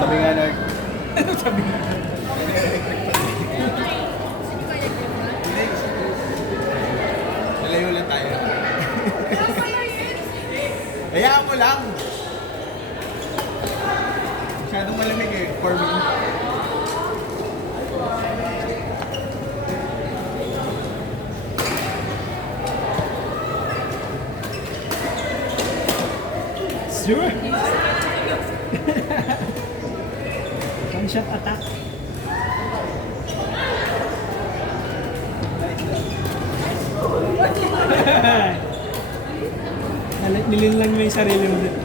Sabi nga na, Sabi nga. nalayo lang tayo. Hayaan mo lang. Masyadong malamig eh, for me. Sure. One shot attack. Nilinlang mo yung sarili mo dito.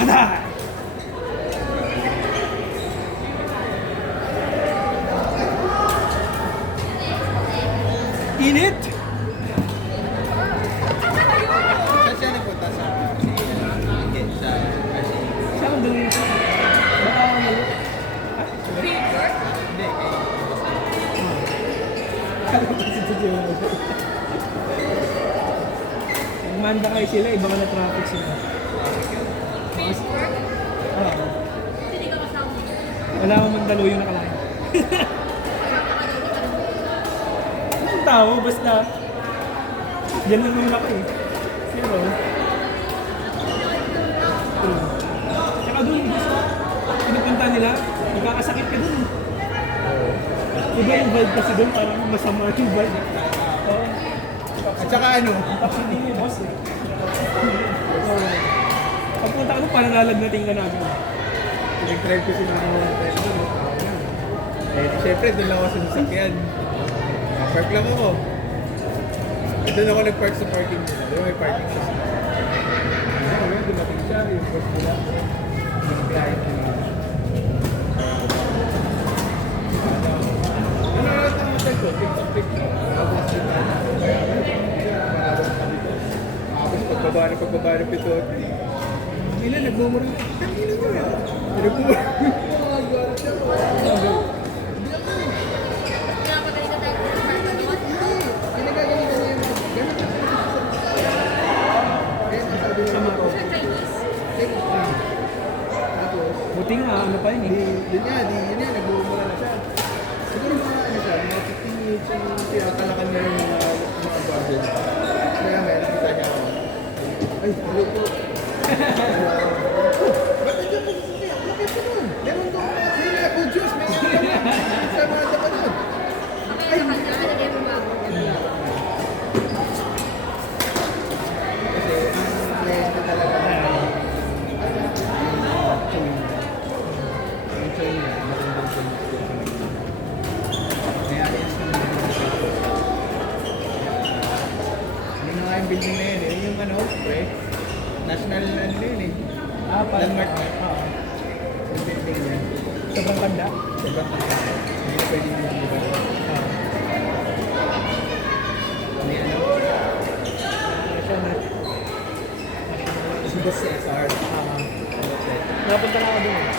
Patay! Init! Saan siya nagpunta sa... Hindi, sa... Saan ang dalawin siya? Baka ako malo. Hindi, kay... Manda kayo sila, iba ka na traffic sila. Oo. Wala akong Mandaluyong nakalain. Anong tao? Basta yan lang naman ako eh. Pero tsaka doon, pinupunta nila, magkakasakit ka doon. Iba yung vibe kasi doon, parang masama yung vibe. Oo. At saka ano? Tapos hindi niya boss eh. So, pagpunta ka doon, parang lalagnating ka namin. Nag-drive ko sila ng mga tayo doon. Eh, syempre, doon lang ako sa sasakyan. Park lang ako. Eh, doon ako nag-park sa parking nila. Doon may parking sa sasakyan. Ngayon, dumating siya. Yung first nila. Yung client nila. Ano ang hotel ko? TikTok. Tapos pagbaba ng pito. Nila nagmumura. Kanina ko yan. Nagmumura. Buti nga, ano pa yun eh. Yun yan, nagmumura na siya. Siguro mga ano siya, mga 15 minutes yung tinatalakan niya yung mga bundle. Kaya may nakita niya ako. Ay, hello po. Ba't nandiyan po sa siya? Bakit po nun? Meron doon mga pineapple juice. May sa mga dapat nun. Ay, kasi ang kliyente talaga na yung choy niya, magandang choy niya. Kaya rin yun na nga yung building na yun eh. Yung ano, pre, national ano yun eh. Landmark na. Oo. Yung building niya. Sobrang ganda. Sobrang kanta. Hindi na pwede yung building niya. May ano? Si Boss Cesar. Napunta na ako doon eh.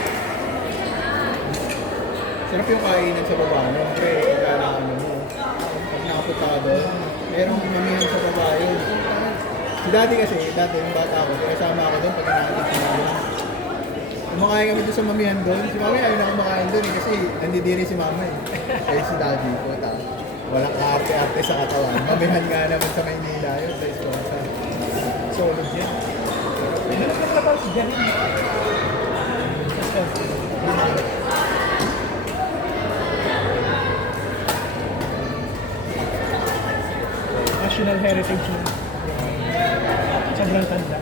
Sarap yung kainan sa baba, no? Pre, kaya ano mo. Pag nakapunta ka doon, merong mamihan sa baba yun. Si dati kasi, yung bata ako, kasama ako doon pag nakatitin namin. Kumakain kami doon sa mamihan doon. Si mami ayaw na kumakain doon eh, kasi nandidiri si mama eh. Kaya si daddy, puta. Walang kaarte-arte sa katawan. Mamihan nga naman sa Maynila yun, sa Esconsa. Solid yan. Nagkakapal si Janine. National Heritage mo. Sobrang tanda.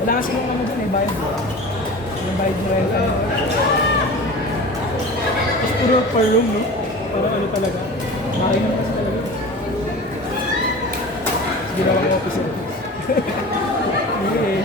Wala kasi yung ano dun eh, bayad mo. Yung bayad mo rin. Tapos puro per room, no? Parang ano talaga. Mahal naman kasi talaga. Ginawa ko office. Hindi eh.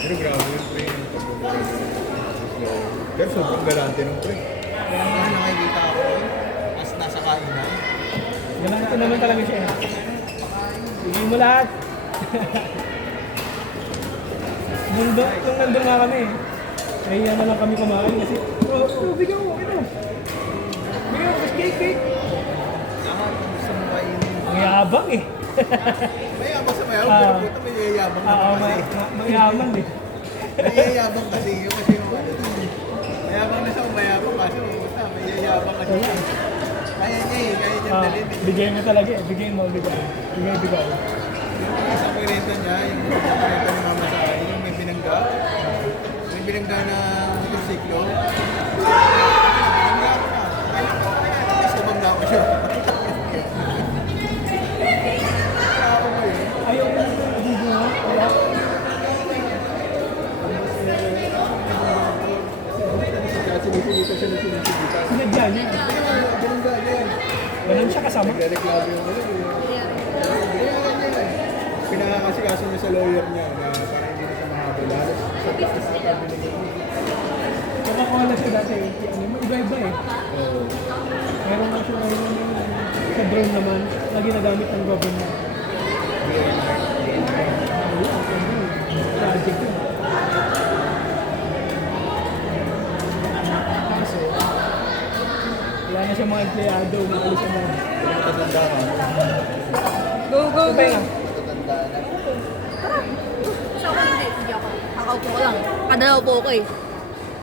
Pero grabe yung pre. Pero sobrang galante ng pre. Kaya nga nakikita ako as nasa kainan. Galante naman talaga siya. Sige mo lahat. Nung nandun nga kami, nahiya na lang kami kumain kasi, bigyan mo, ito. Bigyan mo, cake. Gusto mo kainin. Ang yabang eh. Mayabang sa mayaw, pero puta may yayabang naman kasi. Mayaman eh. May yayabang kasi, yung kasi yung ano. Mayabang na siya, mayabang kasi, puta, may yayabang kasi. Kaya niya eh, kaya niya dalhin eh. Bigay mo talaga eh, bigay mo. Bigay. Yung isang kwenta niya, yung kwenta ni mama sa akin, yung may binangga. May binangga na motorsiklo. Binangga ko na. Tapos tumangga ko siya. Kaya ako ba yun? Ayaw ko na ito, wala. Kaya sinisilita siya na sinisilita. Sinadya niya. Binangga niya yan. Ganun siya kasama. Nagre-reklamo yung ano eh. Pinakakasikaso niya sa lawyer niya na para hindi na siya mahabol. Halos sa practice na kami niya. Nakakuha na siya dati. Iba-iba eh. Oo. Meron nga siya ngayon sa drone naman na ginagamit ng government. Project yun. Kaso, wala na siya mga empleyado na alis na. Matatanda ka. Go, go, Sabay go. nga. Matatanda na. Tara. Sa ako hindi ako. Kakaupo ko lang. Kadalaw po ako eh.